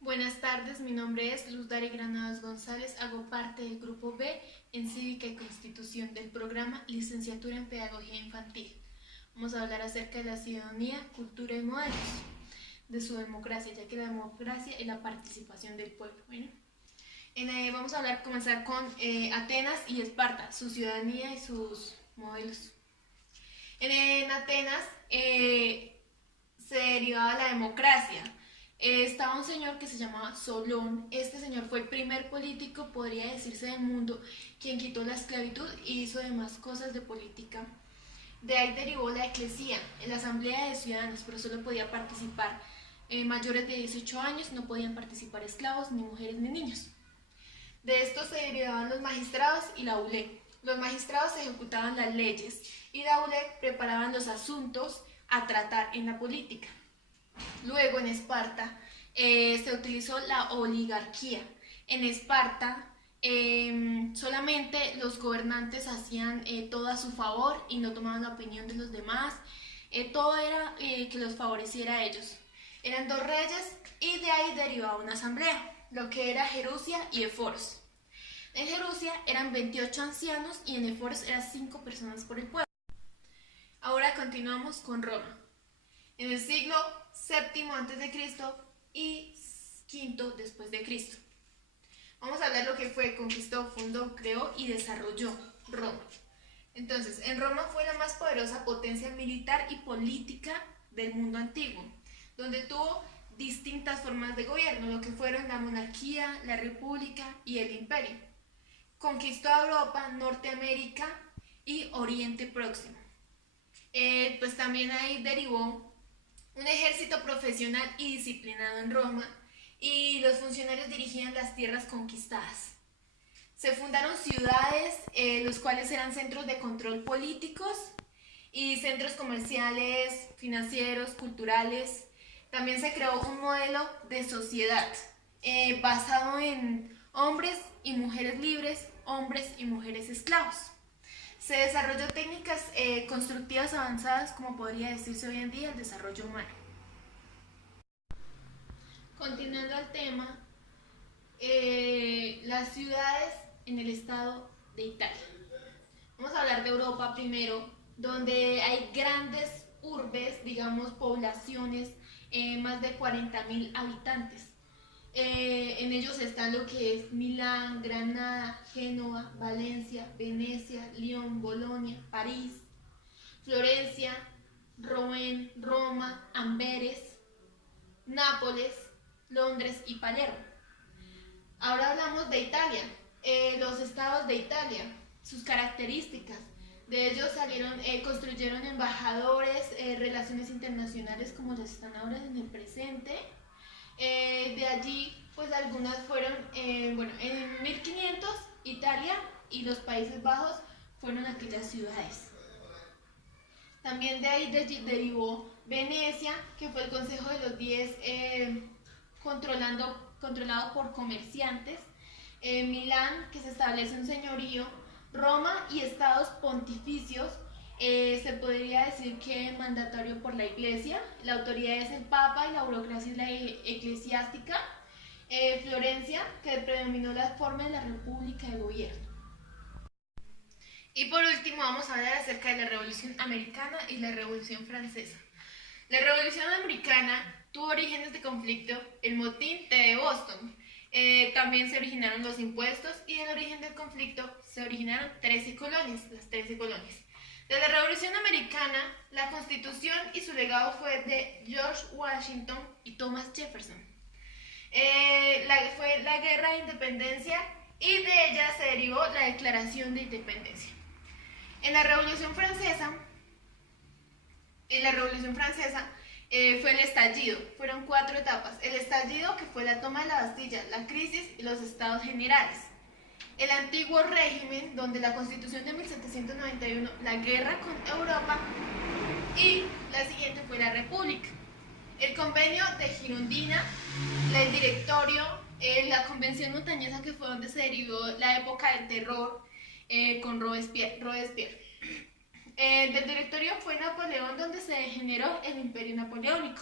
Buenas tardes, mi nombre es Luz Dari Granados González, hago parte del Grupo B en Cívica y Constitución del programa Licenciatura en Pedagogía Infantil. Vamos a hablar acerca de la ciudadanía, cultura y modelos de su democracia, ya que la democracia es la participación del pueblo. Bueno, vamos a comenzar con Atenas y Esparta, su ciudadanía y sus modelos. En Atenas se derivaba la democracia. Estaba un señor que se llamaba Solón. Este señor fue el primer político, podría decirse, del mundo, quien quitó la esclavitud y hizo demás cosas de política. De ahí derivó la eclesía, en la asamblea de ciudadanos, pero solo podía participar mayores de 18 años, no podían participar esclavos, ni mujeres, ni niños. De esto se derivaban los magistrados y la ULE. Los magistrados ejecutaban las leyes y la ULE preparaban los asuntos a tratar en la política. Luego en Esparta se utilizó la oligarquía. En Esparta solamente los gobernantes hacían todo a su favor y no tomaban la opinión de los demás. Todo era que los favoreciera a ellos. Eran dos reyes y de ahí derivaba una asamblea, lo que era Gerusia y Eforos. En Gerusia eran 28 ancianos y en Eforos eran 5 personas por el pueblo. Ahora continuamos con Roma. En el siglo VII a.C. y V después de Cristo. Vamos a hablar lo que fue, conquistó, fundó, creó y desarrolló Roma. Entonces, en Roma fue la más poderosa potencia militar y política del mundo antiguo, donde tuvo distintas formas de gobierno, lo que fueron la monarquía, la república y el imperio. Conquistó Europa, Norteamérica y Oriente Próximo. Pues también ahí derivó un ejército profesional y disciplinado en Roma, y los funcionarios dirigían las tierras conquistadas. Se fundaron ciudades, los cuales eran centros de control políticos y centros comerciales, financieros, culturales. También se creó un modelo de sociedad basado en hombres y mujeres libres, hombres y mujeres esclavos. Se desarrolló técnicas constructivas avanzadas, como podría decirse hoy en día el desarrollo humano. Continuando al tema, las ciudades en el estado de Italia. Vamos a hablar de Europa primero, donde hay grandes urbes, digamos poblaciones, más de 40.000 habitantes. En ellos están lo que es Milán, Granada, Génova, Valencia, Venecia, Lyon, Bolonia, París, Florencia, Rouen, Roma, Amberes, Nápoles, Londres y Palermo. Ahora hablamos de Italia, los estados de Italia, sus características. De ellos construyeron embajadores, relaciones internacionales como las están ahora en el presente. De allí, pues algunas fueron, en 1500 Italia y los Países Bajos fueron aquellas ciudades. También de ahí derivó Venecia, que fue el Consejo de los 10 controlado por comerciantes. Milán, que se establece un señorío. Roma y estados pontificios. Se podría decir que mandatorio por la iglesia, la autoridad es el papa y la burocracia es la eclesiástica. Florencia, que predominó la forma de la república de gobierno. Y por último vamos a hablar acerca de la Revolución Americana y la Revolución Francesa. La Revolución Americana tuvo orígenes de conflicto, el motín de Boston. También se originaron los impuestos y en el origen del conflicto se originaron 13 colonias, las 13 colonias. De la Revolución Americana, la Constitución y su legado fue de George Washington y Thomas Jefferson. Fue la Guerra de Independencia y de ella se derivó la Declaración de Independencia. En la Revolución Francesa fue el estallido. Fueron 4 etapas. El estallido, que fue la toma de la Bastilla, la crisis y los estados generales. El antiguo régimen, donde la Constitución de 1791, la guerra con Europa, y la siguiente fue la República. El convenio de Girondina, el directorio, la convención montañesa, que fue donde se derivó la época del terror con Robespierre. Del directorio fue Napoleón, donde se generó el imperio napoleónico.